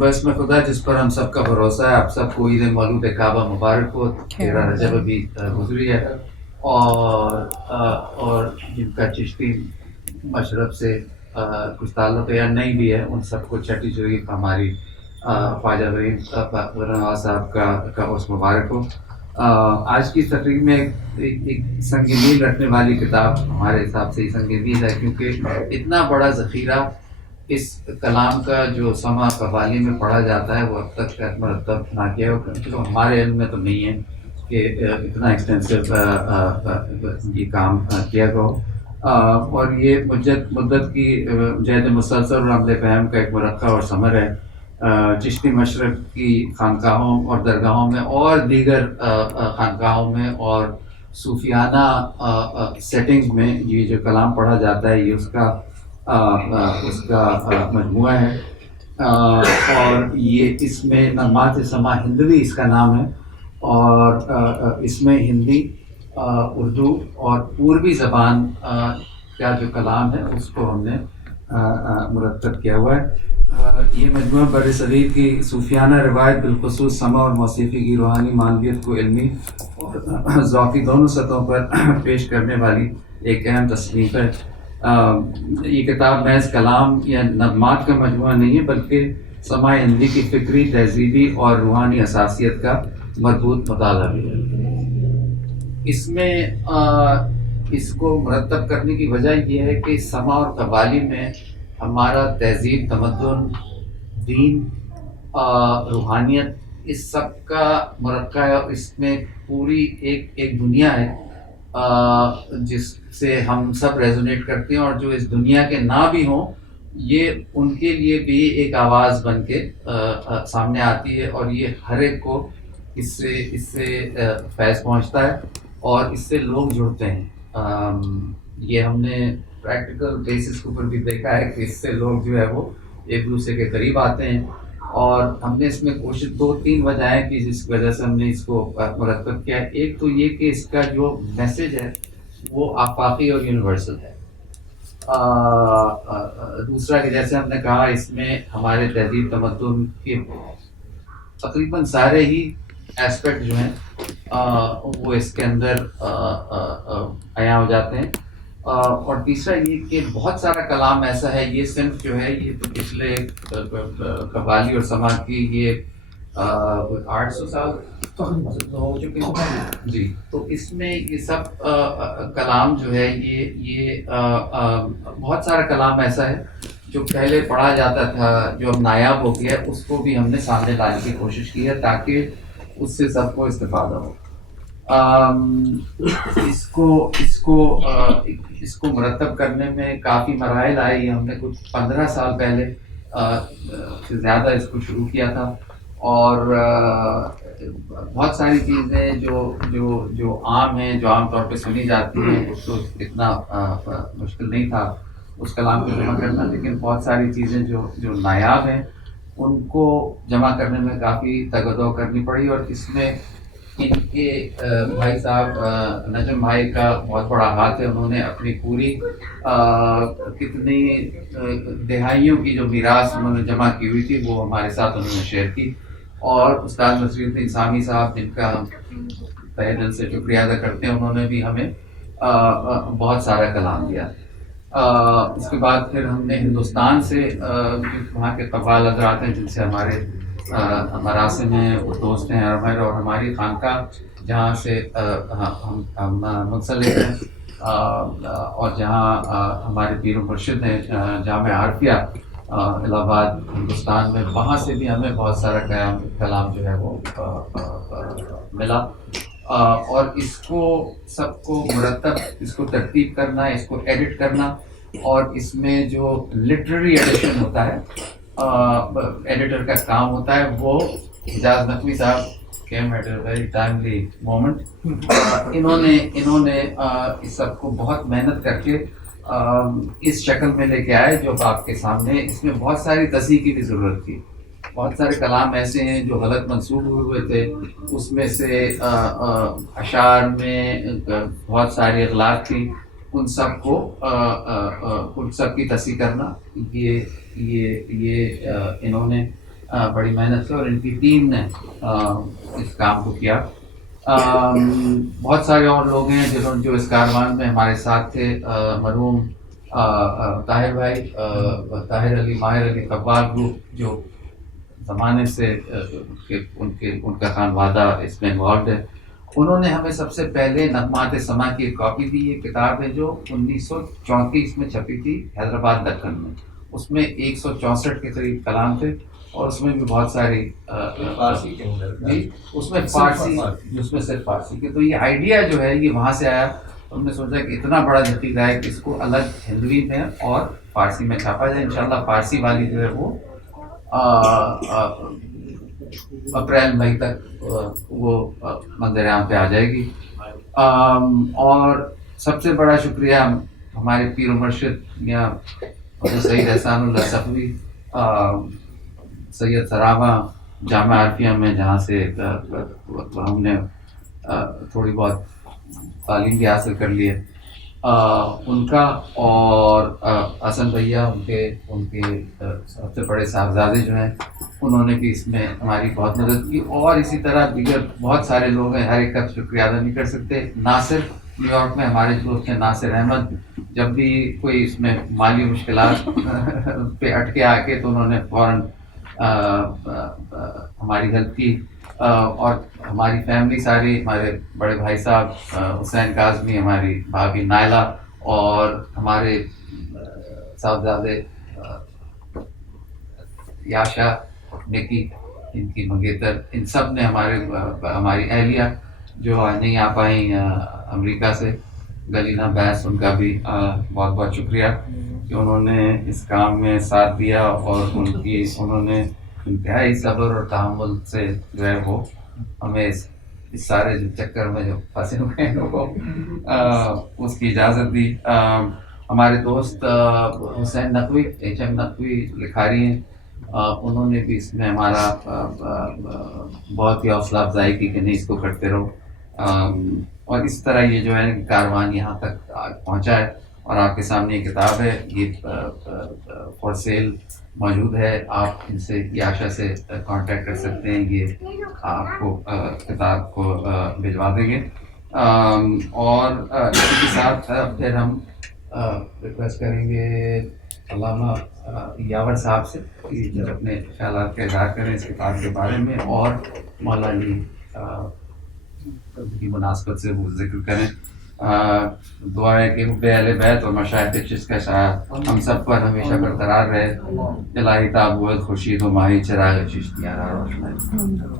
بس میں خدا جس پر ہم سب کا بھروسہ ہے. آپ سب کو عید مولود کعبہ مبارک ہو. 13 رجب ابھی گزری ہے اور جن کا چشتی مشرب سے کچھ تعلق یا نہیں بھی ہے ان سب کو چھٹی شریف ہماری خواجہ رحیم نواز صاحب کا عرس مبارک ہو. آج کی تقریب میں ایک سنگ میل رکھنے والی کتاب ہمارے حساب سے سنگ میل ہے، کیونکہ اتنا بڑا ذخیرہ اس کلام کا جو سما قوالی میں پڑھا جاتا ہے وہ اب تک مرتب نہ کیا ہو. ہمارے علم میں تو نہیں ہے کہ اتنا ایکسٹینسو یہ کام کیا گیا ہو. اور یہ مدت کی جہد مسلسل اور عمل فہم کا ایک مرقع اور ثمر ہے. چشتی مشرق کی خانقاہوں اور درگاہوں میں اور دیگر خانقاہوں میں اور صوفیانہ سیٹنگز میں یہ جو کلام پڑھا جاتا ہے یہ اس کا مجموعہ ہے. اور یہ اس میں نغمات سما ہندوی اس کا نام ہے، اور اس میں ہندی، اردو اور پوربی زبان کا جو کلام ہے اس کو ہم نے مرتب کیا ہوا ہے. یہ مجموعہ برصغیر کی صوفیانہ روایت بالخصوص سما اور موسیقی کی روحانی معنویت کو علمی اور ذوقی دونوں سطحوں پر پیش کرنے والی ایک اہم تصنیف ہے. یہ کتاب محض کلام یا نغمات کا مجموعہ نہیں ہے بلکہ سماع ہندی کی فکری، تہذیبی اور روحانی حساسیت کا مربوط مطالعہ بھی ہے. اس میں اس کو مرتب کرنے کی وجہ یہ ہے کہ سماع اور قوالی میں ہمارا تہذیب، تمدن، دین، روحانیت اس سب کا مرکب ہے، اور اس میں پوری ایک دنیا ہے جس سے ہم سب ریزونیٹ کرتے ہیں، اور جو اس دنیا کے نہ بھی ہوں یہ ان کے لیے بھی ایک آواز بن کے سامنے آتی ہے، اور یہ ہر ایک کو اس سے فیض پہنچتا ہے اور اس سے لوگ جڑتے ہیں. یہ ہم نے پریکٹیکل بیسس کے اوپر بھی دیکھا ہے کہ اس سے لوگ جو ہے وہ ایک دوسرے کے قریب آتے ہیں. اور ہم نے اس میں کوشش 2-3 وجہیں کی جس وجہ سے ہم نے اس کو مرتب کیا. ایک تو یہ کہ اس کا جو میسج ہے وہ آفاقی اور یونیورسل ہے. دوسرا کہ جیسے ہم نے کہا اس میں ہمارے تہذیب تمدن کے تقریباً سارے ہی ایسپیکٹ جو ہیں وہ اس کے اندر عیاں ہو جاتے ہیں. اور تیسرا یہ کہ بہت سارا کلام ایسا ہے، یہ صنف جو ہے یہ تو پچھلے قوالی اور سماع کی یہ 800 سال ہو چکے ہیں جی. تو اس میں یہ سب کلام جو ہے یہ بہت سارا کلام ایسا ہے جو پہلے پڑھا جاتا تھا جو اب نایاب ہو گیا ہے، اس کو بھی ہم نے سامنے لانے کی کوشش کی ہے تاکہ اس سے سب کو استفادہ ہو. اس کو مرتب کرنے میں کافی مراحل آئے. ہم نے کچھ 15 سال پہلے سے زیادہ اس کو شروع کیا تھا، اور بہت ساری چیزیں جو عام ہیں، جو عام طور پہ سنی جاتی ہیں، اس کو اتنا مشکل نہیں تھا اس کلام کو جمع کرنا، لیکن بہت ساری چیزیں جو نایاب ہیں ان کو جمع کرنے میں کافی تگ و دو کرنی پڑی. اور اس میں ان کے بھائی صاحب نجم بھائی کا بہت بڑا ہاتھ ہے. انہوں نے اپنی پوری کتنی دہائیوں کی جو میراث انہوں نے جمع کی ہوئی تھی وہ ہمارے ساتھ انہوں نے شیئر کی. اور استاد نصیر الدین سامی صاحب جن کا ہم تہہ دل سے شکریہ ادا کرتے ہیں، انہوں نے بھی ہمیں بہت سارا کلام دیا. اس کے بعد پھر ہم نے ہندوستان سے وہاں کے قوال حضرات ہیں جن سے ہمارے مراسم ہیں، وہ دوست ہیں اور ہماری خانقاہ جہاں سے ہم منسلک ہیں، اور جہاں ہمارے پیر و مرشد ہیں جامعہ عارفیہ الہ آباد ہندوستان میں، وہاں سے بھی ہمیں بہت سارا کلام جو ہے وہ ملا. اور اس کو سب کو مرتب، اس کو ترتیب کرنا، اس کو ایڈٹ کرنا، اور اس میں جو لٹریری ایڈیشن ہوتا ہے، ایڈیٹر کا کام ہوتا ہے، وہ حجاز نقوی صاحب came at a very timely moment. انہوں نے اس سب کو بہت محنت کر کے اس شکل میں لے کے آئے جو آپ کے سامنے. اس میں بہت ساری تصحیح کی بھی ضرورت تھی. بہت سارے کلام ایسے ہیں جو غلط منسوب ہوئے تھے، اس میں سے اشعار میں بہت ساری اغلاط تھی، ان سب کی تصحیح کرنا یہ انہوں نے بڑی محنت سے اور ان کی ٹیم نے اس کام کو کیا. بہت سارے اور لوگ ہیں جو اس کاروان میں ہمارے ساتھ تھے. مرحوم طاہر بھائی، طاہر علی، ماہر علی قوال گروپ، جو زمانے سے ان کا خانوادہ اس میں انوالوڈ ہے. انہوں نے ہمیں سب سے پہلے نغمات سما کی ایک کاپی دی. یہ کتاب ہے جو 1934 میں چھپی تھی حیدرآباد دکن میں. اس میں 164 کے قریب کلام تھے اور اس میں بھی بہت ساری فارسی کے اندر جی اس میں فارسی، اس میں صرف فارسی کے. تو یہ آئیڈیا جو ہے یہ وہاں سے آیا. ہم نے سوچا کہ اتنا بڑا نتیجہ ہے کہ اس کو الگ ہندوی میں اور فارسی میں چھاپا جائے. انشاءاللہ فارسی والی جو ہے وہ اپریل مئی تک وہ منظر عام پہ آ جائے گی. اور سب سے بڑا شکریہ ہمارے پیر و مرشد یا سید احسان اللہ صفوی، سید سراواں جامعہ عرفیہ میں جہاں سے ہم نے تھوڑی بہت تعلیم بھی حاصل کر لی ہے، ان کا، اور حسن بھیا ان کے سب سے بڑے صاحبزادے جو ہیں انہوں نے بھی اس میں ہماری بہت مدد کی. اور اسی طرح دیگر بہت سارے لوگ ہیں، ہر ایک کا شکریہ ادا نہیں کر سکتے. ناصر نیو یارک میں ہمارے دوست ہیں ناصر احمد، جب بھی کوئی اس میں مالی مشکلات پہ اٹکے آ کے تو انہوں نے فوراً ہماری ہیلپ کی. اور ہماری فیملی ساری، ہمارے بڑے بھائی صاحب حسین کاظمی، ہماری بھابھی نائلہ، اور ہمارے صاحبزادے یاشا، نکی، ان کی منگیتر، ان سب نے ہماری اہلیہ جو نہیں آ پائیں امریکہ سے، گلینا بیس، ان کا بھی بہت بہت شکریہ کہ انہوں نے اس کام میں ساتھ دیا. اور انہوں نے انتہائی صبر اور تحمل سے جو ہے وہ ہمیں اس سارے جو چکر میں جو پھنسے ہوئے ہیں لوگوں کو اس کی اجازت دی. ہمارے دوست حسین نقوی، HM نقوی لکھاری ہیں، انہوں نے بھی اس میں ہمارا بہت ہی حوصلہ افزائی کی کہ نہیں اس کو کرتے رہو. اور اس طرح یہ جو ہے کاروان یہاں تک پہنچا ہے. اور آپ کے سامنے یہ کتاب ہے، یہ فار سیل موجود ہے. آپ ان سے یاشا سے کانٹیکٹ کر سکتے ہیں، یہ آپ کو کتاب کو بھجوا دیں گے. اور اسی کے ساتھ پھر ہم ریکویسٹ کریں گے علامہ یاور صاحب سے کہ اپنے خیالات کا اظہار کریں اس کتاب کے بارے میں، اور مولا علی کی مناسبت سے وہ ذکر کریں. دعا ہے کہ حب اہل بیت اور مشاہد چشت کا سایہ ہم سب پر ہمیشہ برقرار رہے. الہی تابوت خورشید و ماہی چراغ چشتیاں روشن